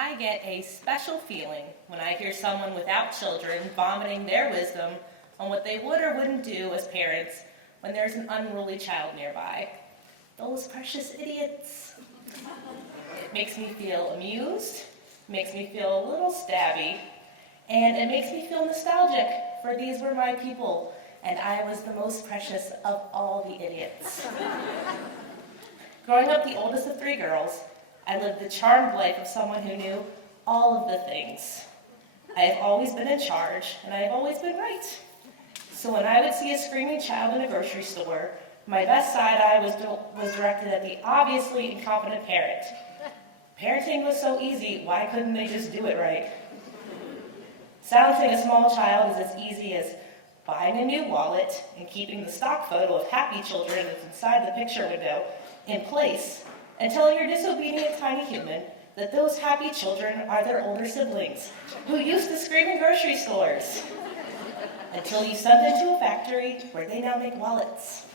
I get a special feeling when I hear someone without children vomiting their wisdom on what they would or wouldn't do as parents when there's an unruly child nearby. Those precious idiots. It makes me feel amused, makes me feel a little stabby, and it makes me feel nostalgic, for these were my people, and I was the most precious of all the idiots. Growing up the oldest of 3 girls, I lived the charmed life of someone who knew all of the things. I have always been in charge, and I have always been right. So when I would see a screaming child in a grocery store, my best side eye was directed at the obviously incompetent parent. Parenting was so easy, why couldn't they just do it right? Silencing a small child is as easy as buying a new wallet and keeping the stock photo of happy children that's inside the picture window in place and telling your disobedient tiny human that those happy children are their older siblings who used to scream in grocery stores until you send them to a factory where they now make wallets.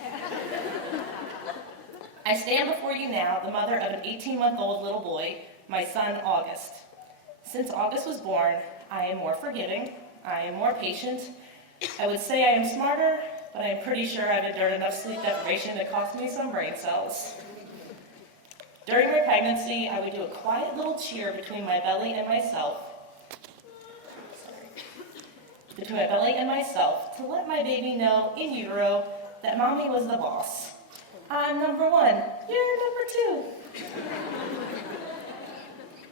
I stand before you now, the mother of an 18-month-old little boy, my son August. Since August was born, I am more forgiving, I am more patient. I would say I am smarter, but I am pretty sure I've endured enough sleep deprivation to cost me some brain cells. During my pregnancy, I would do a quiet little cheer between my belly and myself to let my baby know in utero that mommy was the boss. I'm number 1, you're number 2.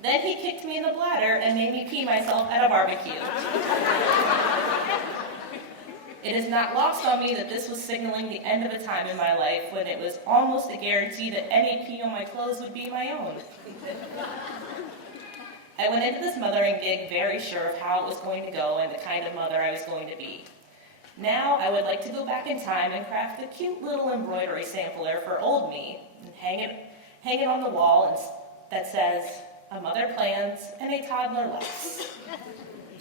Then he kicked me in the bladder and made me pee myself at a barbecue. It is not lost on me that this was signaling the end of a time in my life when it was almost a guarantee that any pee on my clothes would be my own. I went into this mothering gig very sure of how it was going to go and the kind of mother I was going to be. Now I would like to go back in time and craft a cute little embroidery sampler for old me and hang it on the wall that says, "A mother plans and a toddler laughs."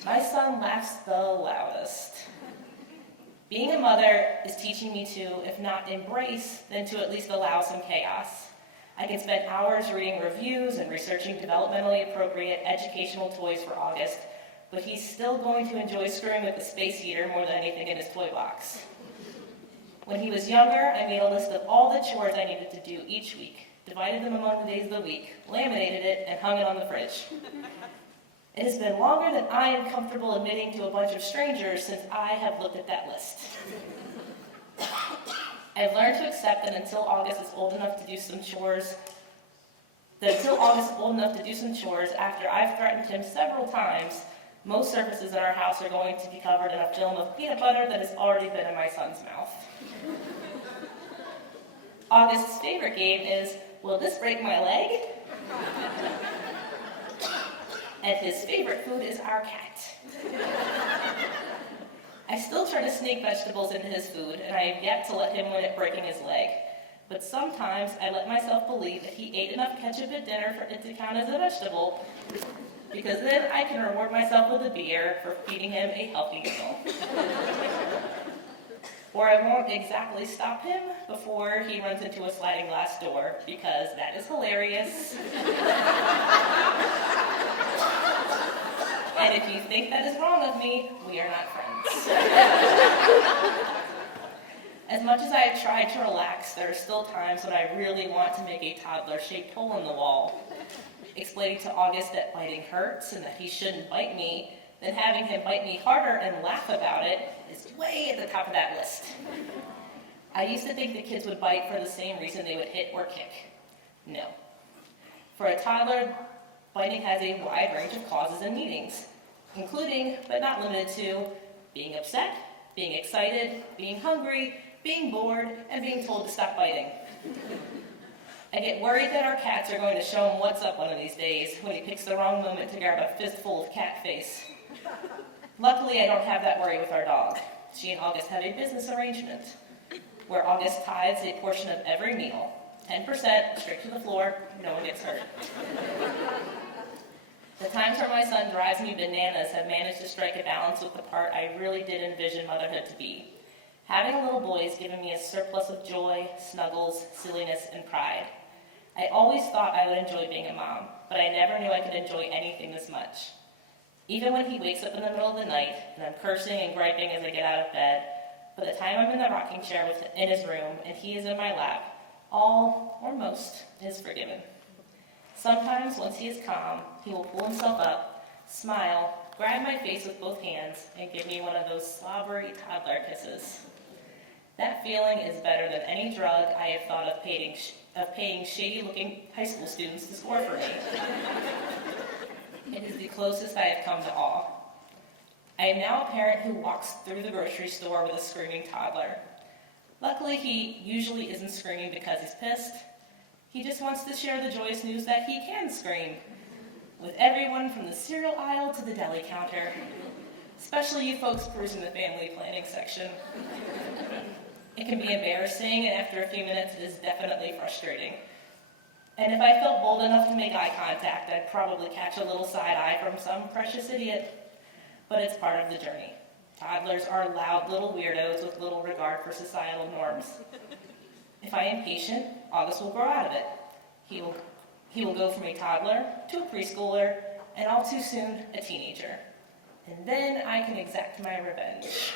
My son laughs the loudest. Being a mother is teaching me to, if not embrace, then to at least allow some chaos. I can spend hours reading reviews and researching developmentally appropriate educational toys for August, but he's still going to enjoy screwing with the space heater more than anything in his toy box. When he was younger, I made a list of all the chores I needed to do each week, divided them among the days of the week, laminated it, and hung it on the fridge. It has been longer than I am comfortable admitting to a bunch of strangers since I have looked at that list. I've learned to accept that until August is old enough to do some chores, after I've threatened him several times, most surfaces in our house are going to be covered in a film of peanut butter that has already been in my son's mouth. August's favorite game is, "Will this break my leg?" And his favorite food is our cat. I still try to sneak vegetables into his food, and I have yet to let him win at breaking his leg. But sometimes I let myself believe that he ate enough ketchup at dinner for it to count as a vegetable, because then I can reward myself with a beer for feeding him a healthy meal. Or I won't exactly stop him before he runs into a sliding glass door, because that is hilarious. And if you think that is wrong of me, we are not friends. As much as I have tried to relax, there are still times when I really want to make a toddler-shaped hole in the wall. Explaining to August that biting hurts and that he shouldn't bite me, then having him bite me harder and laugh about it is way at the top of that list. I used to think that kids would bite for the same reason they would hit or kick. No. For a toddler, biting has a wide range of causes and meanings, including, but not limited to, being upset, being excited, being hungry, being bored, and being told to stop biting. I get worried that our cats are going to show him what's up one of these days when he picks the wrong moment to grab a fistful of cat face. Luckily, I don't have that worry with our dog. She and August have a business arrangement where August tithes a portion of every meal, 10% straight to the floor, no one gets hurt. The times where my son drives me bananas have managed to strike a balance with the part I really did envision motherhood to be. Having a little boy has given me a surplus of joy, snuggles, silliness, and pride. I always thought I would enjoy being a mom, but I never knew I could enjoy anything this much. Even when he wakes up in the middle of the night and I'm cursing and griping as I get out of bed, by the time I'm in the rocking chair in his room and he is in my lap, all, or most, is forgiven. Sometimes, once he is calm, he will pull himself up, smile, grab my face with both hands, and give me one of those slobbery toddler kisses. That feeling is better than any drug I have thought of paying shady-looking high school students to score for me. It is the closest I have come to awe. I am now a parent who walks through the grocery store with a screaming toddler. Luckily, he usually isn't screaming because he's pissed. He just wants to share the joyous news that he can scream, with everyone from the cereal aisle to the deli counter, especially you folks perusing the family planning section. It can be embarrassing, and after a few minutes, it is definitely frustrating. And if I felt bold enough to make eye contact, I'd probably catch a little side eye from some precious idiot. But it's part of the journey. Toddlers are loud little weirdos with little regard for societal norms. If I am patient, August will grow out of it. He will go from a toddler to a preschooler, and all too soon, a teenager. And then I can exact my revenge.